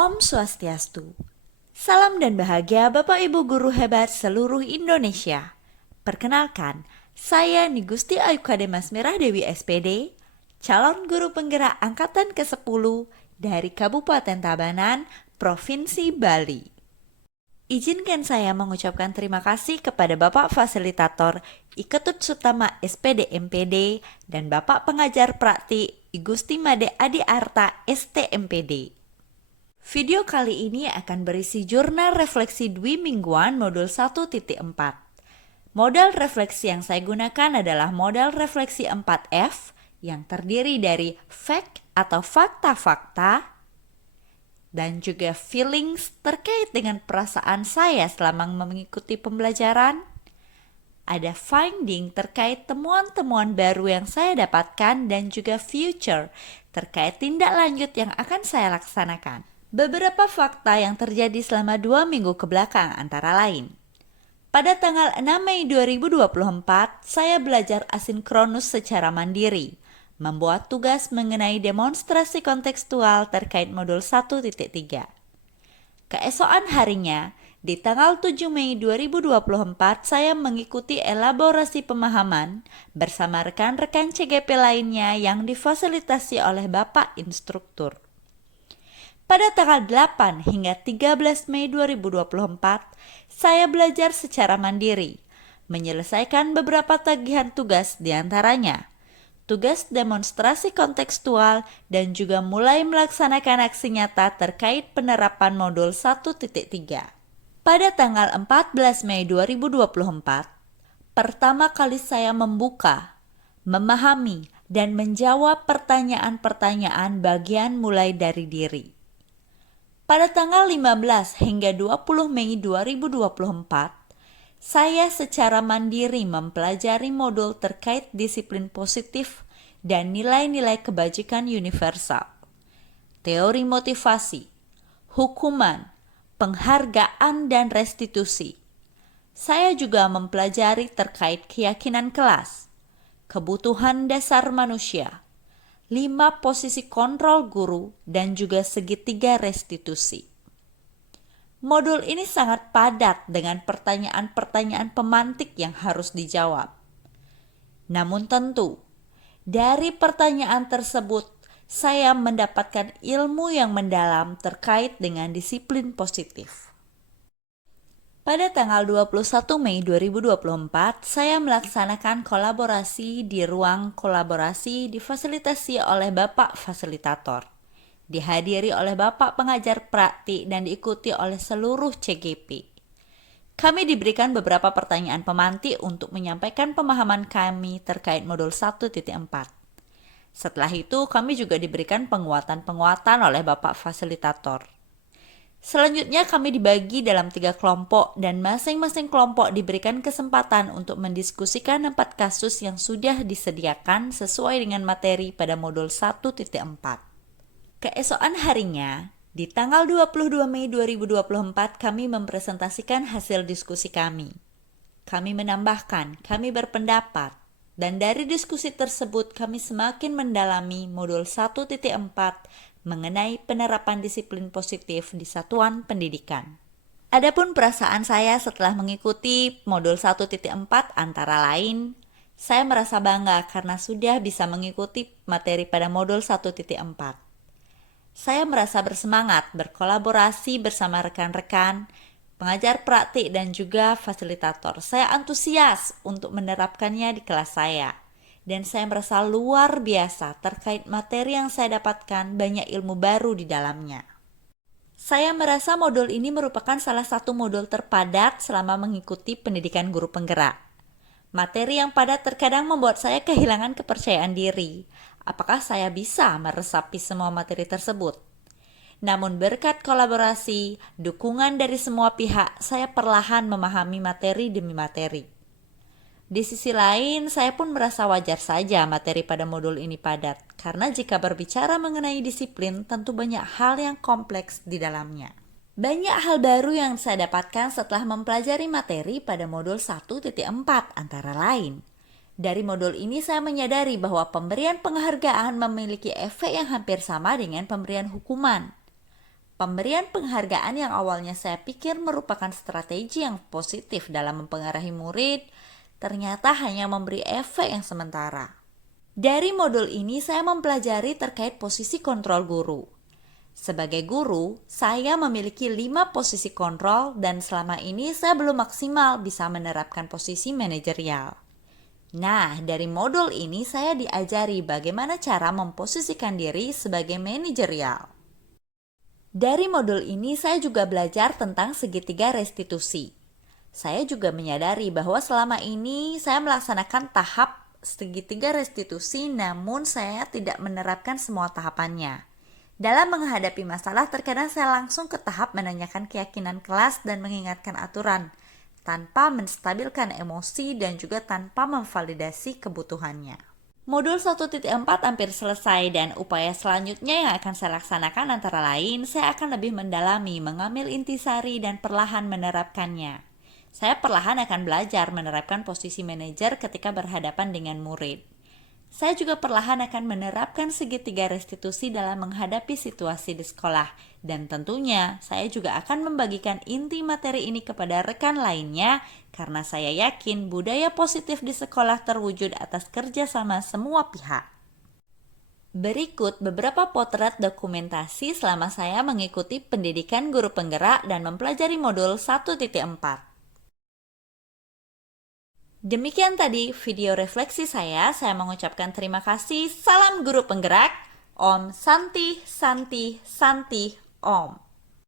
Om Swastiastu. Salam dan bahagia Bapak Ibu guru hebat seluruh Indonesia. Perkenalkan, saya Nigusti Ayukade Masmirah Dewi SPD, calon guru penggerak angkatan ke-10 dari Kabupaten Tabanan, Provinsi Bali. Izinkan saya mengucapkan terima kasih kepada Bapak Fasilitator Iketut Sutama SPD MPD dan Bapak Pengajar Praktik Igusti Made Adi Arta ST MPD. Video kali ini akan berisi jurnal refleksi dwi mingguan modul 1.4. Model refleksi yang saya gunakan adalah model refleksi 4F yang terdiri dari fact atau fakta-fakta, dan juga feelings terkait dengan perasaan saya selama mengikuti pembelajaran. Ada finding terkait temuan-temuan baru yang saya dapatkan dan juga future terkait tindak lanjut yang akan saya laksanakan. Beberapa fakta yang terjadi selama 2 minggu kebelakang antara lain. Pada tanggal 6 Mei 2024, saya belajar asinkronus secara mandiri, membuat tugas mengenai demonstrasi kontekstual terkait modul 1.3. Keesokan harinya, di tanggal 7 Mei 2024, saya mengikuti elaborasi pemahaman bersama rekan-rekan CGP lainnya yang difasilitasi oleh Bapak Instruktur. Pada tanggal 8 hingga 13 Mei 2024, saya belajar secara mandiri, menyelesaikan beberapa tagihan tugas diantaranya tugas demonstrasi kontekstual dan juga mulai melaksanakan aksi nyata terkait penerapan modul 1.3. Pada tanggal 14 Mei 2024, pertama kali saya membuka, memahami, dan menjawab pertanyaan-pertanyaan bagian mulai dari diri. Pada tanggal 15 hingga 20 Mei 2024, saya secara mandiri mempelajari modul terkait disiplin positif dan nilai-nilai kebajikan universal, teori motivasi, hukuman, penghargaan dan restitusi. Saya juga mempelajari terkait keyakinan kelas, kebutuhan dasar manusia, 5 posisi kontrol guru, dan juga segitiga restitusi. Modul ini sangat padat dengan pertanyaan-pertanyaan pemantik yang harus dijawab. Namun tentu, dari pertanyaan tersebut, saya mendapatkan ilmu yang mendalam terkait dengan disiplin positif. Pada tanggal 21 Mei 2024, saya melaksanakan kolaborasi di ruang kolaborasi difasilitasi oleh Bapak Fasilitator. Dihadiri oleh Bapak Pengajar Praktik dan diikuti oleh seluruh CGP. Kami diberikan beberapa pertanyaan pemantik untuk menyampaikan pemahaman kami terkait modul 1.4. Setelah itu, kami juga diberikan penguatan-penguatan oleh Bapak Fasilitator. Selanjutnya, kami dibagi dalam 3 kelompok dan masing-masing kelompok diberikan kesempatan untuk mendiskusikan 4 kasus yang sudah disediakan sesuai dengan materi pada modul 1.4. Keesokan harinya, di tanggal 22 Mei 2024, kami mempresentasikan hasil diskusi kami. Kami menambahkan, kami berpendapat, dan dari diskusi tersebut kami semakin mendalami modul 1.4 mengenai penerapan disiplin positif di satuan pendidikan. Adapun perasaan saya setelah mengikuti modul 1.4 antara lain, saya merasa bangga karena sudah bisa mengikuti materi pada modul 1.4. Saya merasa bersemangat berkolaborasi bersama rekan-rekan, pengajar praktik dan juga fasilitator. Saya antusias untuk menerapkannya di kelas saya. Dan saya merasa luar biasa terkait materi yang saya dapatkan, banyak ilmu baru di dalamnya. Saya merasa modul ini merupakan salah satu modul terpadat selama mengikuti pendidikan guru penggerak. Materi yang padat terkadang membuat saya kehilangan kepercayaan diri. Apakah saya bisa meresapi semua materi tersebut? Namun berkat kolaborasi, dukungan dari semua pihak, saya perlahan memahami materi demi materi. Di sisi lain, saya pun merasa wajar saja materi pada modul ini padat, karena jika berbicara mengenai disiplin, tentu banyak hal yang kompleks di dalamnya. Banyak hal baru yang saya dapatkan setelah mempelajari materi pada modul 1.4 antara lain. Dari modul ini saya menyadari bahwa pemberian penghargaan memiliki efek yang hampir sama dengan pemberian hukuman. Pemberian penghargaan yang awalnya saya pikir merupakan strategi yang positif dalam mempengaruhi murid, ternyata hanya memberi efek yang sementara. Dari modul ini saya mempelajari terkait posisi kontrol guru. Sebagai guru, saya memiliki 5 posisi kontrol dan selama ini saya belum maksimal bisa menerapkan posisi manajerial. Nah, dari modul ini saya diajari bagaimana cara memposisikan diri sebagai manajerial. Dari modul ini saya juga belajar tentang segitiga restitusi. Saya juga menyadari bahwa selama ini saya melaksanakan tahap segitiga restitusi namun saya tidak menerapkan semua tahapannya. Dalam menghadapi masalah terkadang saya langsung ke tahap menanyakan keyakinan kelas dan mengingatkan aturan tanpa menstabilkan emosi dan juga tanpa memvalidasi kebutuhannya. Modul 1.4 hampir selesai dan upaya selanjutnya yang akan saya laksanakan antara lain, saya akan lebih mendalami, mengambil intisari dan perlahan menerapkannya. Saya perlahan akan belajar menerapkan posisi manajer ketika berhadapan dengan murid. Saya juga perlahan akan menerapkan segitiga restitusi dalam menghadapi situasi di sekolah. Dan tentunya saya juga akan membagikan inti materi ini kepada rekan lainnya karena saya yakin budaya positif di sekolah terwujud atas kerjasama semua pihak. Berikut beberapa potret dokumentasi selama saya mengikuti pendidikan guru penggerak dan mempelajari modul 1.4. Demikian tadi video refleksi saya mengucapkan terima kasih. Salam guru penggerak. Om Santi Santi Santi Om.